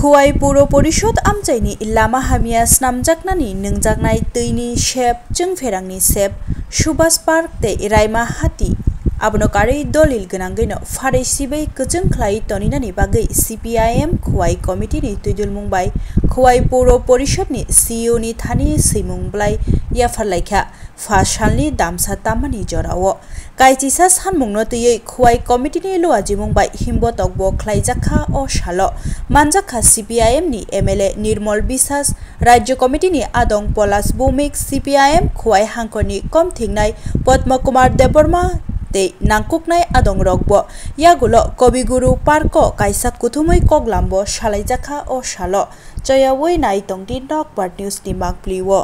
खुवाई पौर परिषद आमचाइनि लामा हामिया स्नामजाकनानि नोंजाकनाय दैनि shape जोंफेरांनि shape Subhash park ते रायमा हाती आबनकारि दलिल गोनांगैनो फारै सिबै गोजों ख्लाय तनिनानि बागै CPIM खुवाई कमिटिनि तुइदुल मुंबाय खुवाई पौर परिषदनि CEO नि थानि सैमुंब्लाय याफारलायखा फासालनि दामसा तामानि जराव काइचिसा सानमुंनो तैयै खुवाई कमिटिनि लुआजि मुंबाय हिम्बतकबो ख्लायजाखा अ साल मानजाखा CPIM नि MLA निर्मल बिसास राज्य कमिटिनि आदं पलास भौमिक CPIM खुवाई हांखरनि कमथिंनाय पद्म कुमार देबबर्मा ते नांकुकनाय आदं रकबो यागुलो कविगुरु पार्क काइसा कुथुमै कगलामबो सालायजाखा अ साल जयावै नाय तंगदि नक बार्ट न्यूज नि मागप्लिवो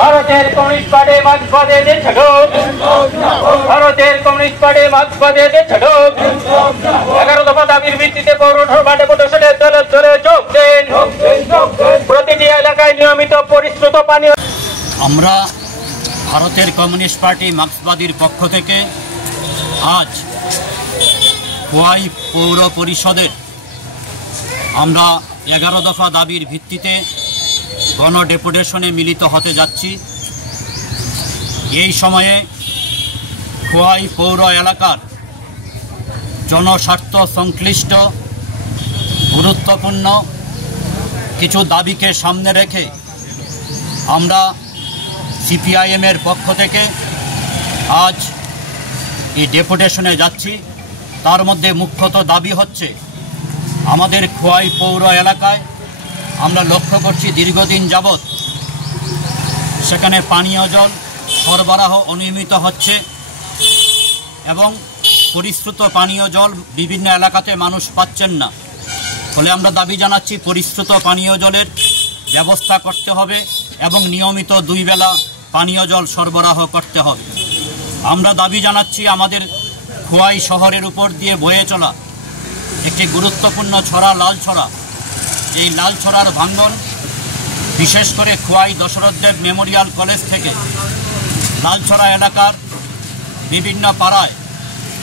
ভারতের কমিউনিস্ট পার্টি মার্ক্সবাদীদের ছাড়ো ভারতের কমিউনিস্ট পার্টি মার্ক্সবাদীদের ছাড়ো 11 দফা দাবির ভিত্তিতে পৌরসভা ডেপুটেশনে দলে দলে যোগ দেন প্রতিটি এলাকায় নিয়মিত পরিশ্রুত পানি আমরা ভারতের কমিউনিস্ট পার্টি মার্ক্সবাদীর পক্ষ থেকে আজ খোয়াই পৌর পরিষদের আমরা 11 দফা দাবির ভিত্তিতে গণ ডেপুটেশনে মিলিত হতে যাচ্ছি। এই সময়ে খোয়াই পৌর এলাকার জনস্বার্থ সংশ্লিষ্ট গুরুত্বপূর্ণ কিছু দাবিকে সামনে রেখে আমরা CPIM-এর পক্ষ থেকে আজ এই ডেপুটেশনে যাচ্ছি। তার মধ্যে মুখ্যত দাবি হচ্ছে আমাদের খোয়াই পৌর এলাকায় আমরা লক্ষ্য করছি দীর্ঘদিন যাবৎ সেখানে পানীয় জল সরবরাহ অনিয়মিত হচ্ছে এবং পরিশ্রুত পানীয় জল বিভিন্ন এলাকাতে মানুষ পাচ্ছেন না। ফলে আমরা দাবি জানাচ্ছি পরিশ্রুত পানীয় জলের ব্যবস্থা করতে হবে এবং নিয়মিত 2 বেলা পানীয় জল সরবরাহ করতে হবে। আমরা দাবি জানাচ্ছি আমাদের খোয়াই শহরের উপর দিয়ে বয়ে চলা একটি গুরুত্বপূর্ণ ছড়া লালছড়া, এই লালছড়ার ভাঙ্গন বিশেষ করে খোয়াই দশরথ দেব মেমোরিয়াল কলেজ থেকে লালছড়া এলাকার বিভিন্ন পাড়ায়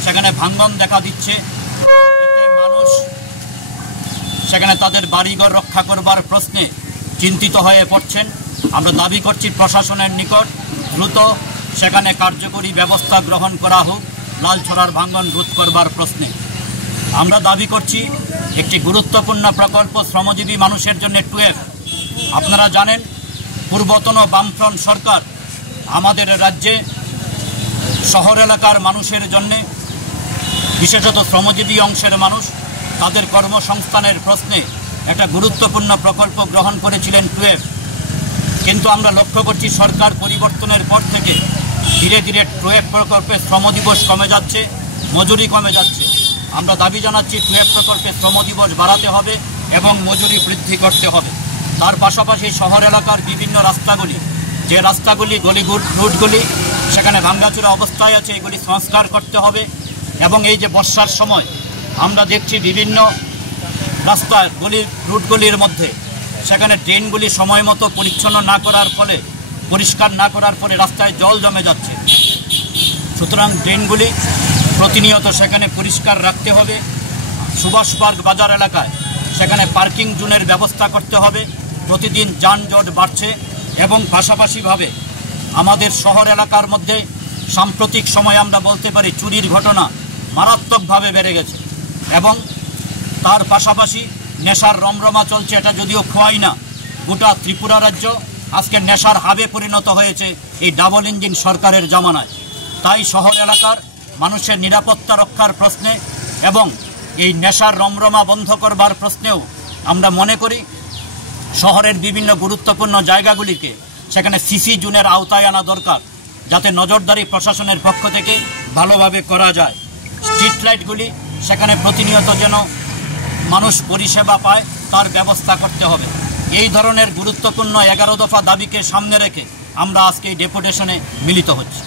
সেখানে ভাঙ্গন দেখা দিচ্ছে। এতে মানুষ সেখানে তাদের বাড়িঘর রক্ষা করবার প্রশ্নে চিন্তিত হয়ে পড়ছেন। আমরা দাবি করছি প্রশাসনের নিকট দ্রুত সেখানে কার্যকরী ব্যবস্থা গ্রহণ করা হোক লালছড়ার ভাঙ্গন রোধ করবার প্রশ্নে। আমরা দাবি করছি একটি গুরুত্বপূর্ণ প্রকল্প শ্রমজীবী মানুষের জন্য 12। আপনারা জানেন পূর্বতন বামফ্রন্ট সরকার আমাদের রাজ্যে শহর এলাকার মানুষের জন্য বিশেষত শ্রমজীবী অংশের মানুষ তাদের কর্মসংস্থানের প্রশ্নে একটা গুরুত্বপূর্ণ প্রকল্প গ্রহণ করেছিলেন 12। কিন্তু আমরা লক্ষ্য করছি সরকার পরিবর্তনের পর থেকে ধীরে ধীরে 12 প্রকল্পে শ্রম দিবস কমে যাচ্ছে, মজুরি কমে যাচ্ছে। আমরা দাবি জানাচ্ছি 12 প্রকল্পে শ্রম দিবস বাড়াতে হবে এবং মজুরি বৃদ্ধি করতে হবে। তার পাশাপাশি শহর এলাকার বিভিন্ন রাস্তাগুলি, যে রাস্তাগুলি রুটগুলি সেখানে ভাঙ্গাচুরা অবস্থায় আছে, এগুলি সংস্কার করতে হবে। এবং এই যে বর্ষার সময় আমরা দেখছি বিভিন্ন রাস্তার রুটগুলির মধ্যে সেখানে ড্রেনগুলি সময় মতো পরিচ্ছন্ন না করার ফলে, পরিষ্কার না করার ফলে রাস্তায় জল জমে যাচ্ছে। সুতরাং ড্রেনগুলি প্রতিনিয়ত সেখানে পরিষ্কার রাখতে হবে। সুভাষ পার্ক বাজার এলাকায় সেখানে পার্কিং জোনের ব্যবস্থা করতে হবে। প্রতিদিন যানজট বাড়ছে এবং পাশাপাশিভাবে আমাদের শহর এলাকার মধ্যে সাম্প্রতিক সময়ে আমরা বলতে পারি চুরির ঘটনা মারাত্মকভাবে বেড়ে গেছে এবং তার পাশাপাশি নেশার রমরমা চলছে। এটা যদিও খোয়াই না, গোটা ত্রিপুরা রাজ্য আজকে নেশার হাবে পরিণত হয়েছে এই ডাবল ইঞ্জিন সরকারের জামানায়। তাই শহর এলাকার মানুষের নিরাপত্তা রক্ষার প্রশ্নে এবং এই নেশার রমরমা বন্ধ করবার প্রশ্নেও আমরা মনে করি শহরের বিভিন্ন গুরুত্বপূর্ণ জায়গাগুলিকে সেখানে সিসি জোনের আওতায় আনা দরকার, যাতে নজরদারি প্রশাসনের পক্ষ থেকে ভালোভাবে করা যায়। স্ট্রিট লাইটগুলি সেখানে প্রতিনিয়ত যেন মানুষ পরিষেবা পায় তার ব্যবস্থা করতে হবে। এই ধরনের গুরুত্বপূর্ণ 11 দফা দাবিকে সামনে রেখে আমরা আজকে এই ডেপুটেশনে মিলিত হচ্ছি।